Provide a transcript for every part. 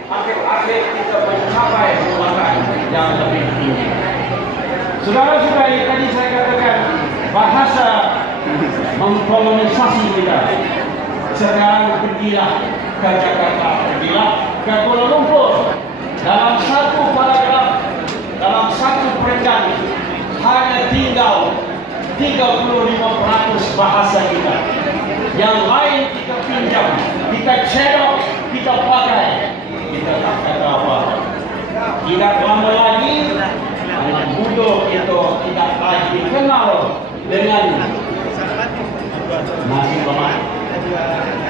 akhir-akhir kita mencapai kekuatan yang lebih tinggi. Saudara-saudari, tadi saya katakan bahasa mengkolonisasi kita. Sekarang pergilah ke Jakarta, pergilah ke Kuala Lumpur. Dalam satu paragraf, dalam satu peringkat, hanya tinggal 35% bahasa kita. Yang lain kita pinjam, kita cedok, kita pakai. Kita tak kata apa-apa. Tidak lama lagi, bodoh itu tidak lagi kenal dengan nasi lemak.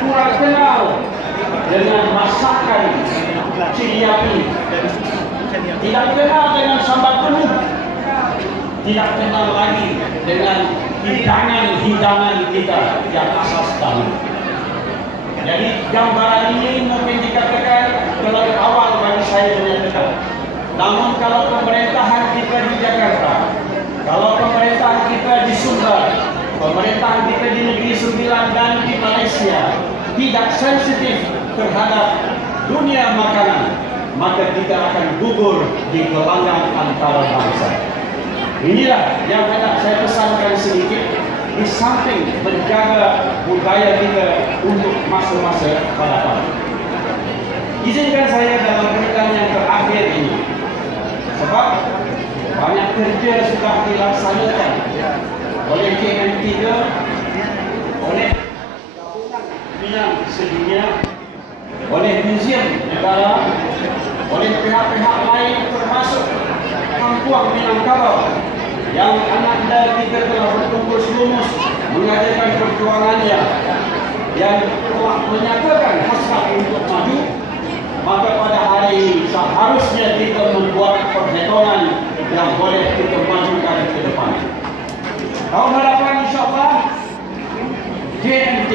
Kurang kenal dengan masakan cili api. Tidak kenal dengan sambal penuh. Tidak kenal lagi dengan hidangan-hidangan kita yang asas kami. Jadi gambaran ini mungkin dikatakan terlalu awal bagi saya menyatakan. Namun kalau pemerintahan kita di Jakarta, kalau pemerintahan kita di Sumbar, pemerintahan kita di Negeri Sembilan dan di Malaysia tidak sensitif terhadap dunia makanan, maka kita akan gugur di gelanggang antara bangsa. Inilah yang hendak saya pesankan sedikit. Di samping menjaga budaya kita untuk masa-masa hadapan. Izinkan saya dalam pernikahan yang terakhir ini, sebab banyak kerja sudah dilaksanakan oleh KM3, oleh Minang Sedunia, oleh Museum Negara, oleh pihak-pihak lain termasuk Kampung Minangkabau yang anak dan kita telah berkumpul lumus mengadakan perjuangannya yang telah menyatakan hasrat untuk maju, maka pada hari ini seharusnya kita membuat perhitungan yang boleh kita majukan ke depan. Tahun hadapan insyaAllah JM3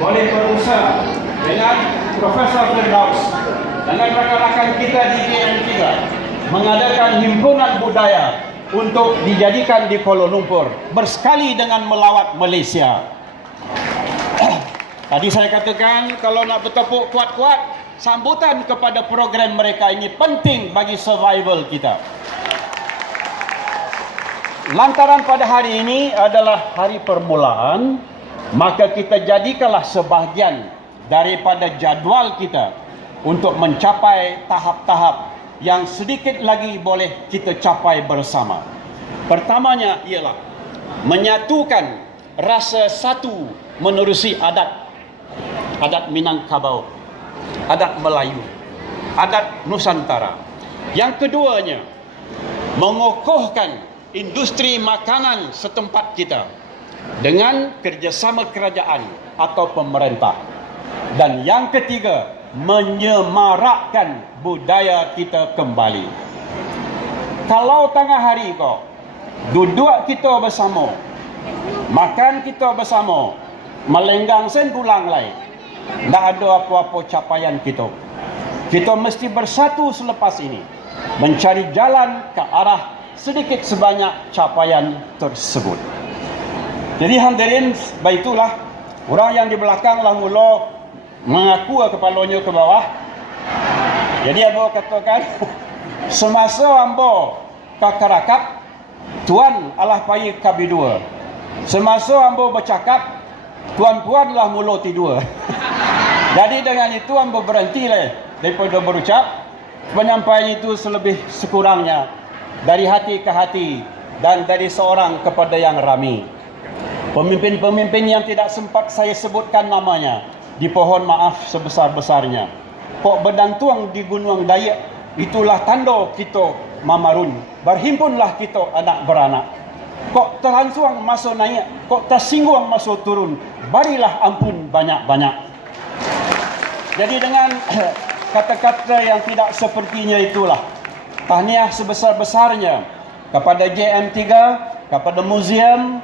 boleh berusaha dengan Profesor Firdaus dengan rakan-rakan kita di JM3 mengadakan himpunan budaya untuk dijadikan di Kuala Lumpur bersekali dengan melawat Malaysia. Tadi saya katakan kalau nak bertepuk kuat-kuat, sambutan kepada program mereka ini penting bagi survival kita. Lantaran pada hari ini adalah hari permulaan, maka kita jadikanlah sebahagian daripada jadual kita untuk mencapai tahap-tahap yang sedikit lagi boleh kita capai bersama. Pertamanya ialah menyatukan rasa satu menerusi adat Minangkabau, adat Melayu, adat Nusantara. Yang keduanya, mengokohkan industri makanan setempat kita dengan kerjasama kerajaan atau pemerintah. Dan yang ketiga, menyemarakkan budaya kita kembali. Kalau tengah hari kau duduk kita bersama, makan kita bersama, melenggang sen pulang lain, tak ada apa-apa capaian kita. Kita mesti bersatu selepas ini, mencari jalan ke arah sedikit sebanyak capaian tersebut. Jadi hadirin, baitulah orang yang di belakang lah mula mengaku kepalanya ke bawah. Jadi ambo katakan semasa ambo kakarakap tuan alah pai kabidua. Semasa ambo bercakap tuan-puan lah mula tidur. Jadi dengan itu ambo berhenti lah daripada berucap. Penyampaian itu selebih sekurangnya dari hati ke hati dan dari seorang kepada yang ramai. Pemimpin-pemimpin yang tidak sempat saya sebutkan namanya, dipohon maaf sebesar-besarnya. Kok berdantuang di Gunung Dayak, itulah tanda kita mamarun. Berhimpunlah kita anak beranak. Kok terhansuang masa naik, kok tersinggung masa turun, barilah ampun banyak-banyak. Jadi dengan kata-kata yang tidak sepertinya itulah, tahniah sebesar-besarnya kepada JM3, kepada museum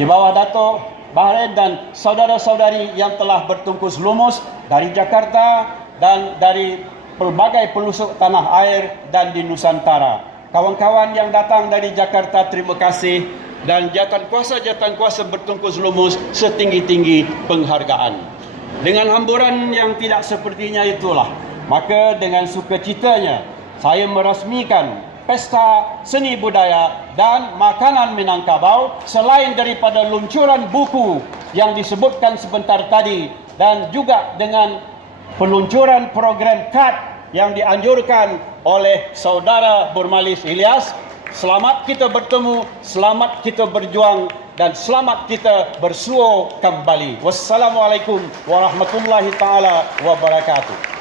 di bawah Dato' Bahrain dan saudara-saudari yang telah bertungkus lumus dari Jakarta dan dari pelbagai pelosok tanah air dan di Nusantara. Kawan-kawan yang datang dari Jakarta, terima kasih, dan jawatan kuasa bertungkus lumus setinggi-tinggi penghargaan. Dengan hamburan yang tidak sepertinya itulah Maka dengan sukacitanya saya merasmikan Pesta Seni Budaya dan Makanan Minangkabau selain daripada luncuran buku yang disebutkan sebentar tadi dan juga dengan peluncuran program kad yang dianjurkan oleh saudara Burmalis Ilyas. Selamat kita bertemu, selamat kita berjuang dan selamat kita bersuo kembali. Wassalamualaikum warahmatullahi taala wabarakatuh.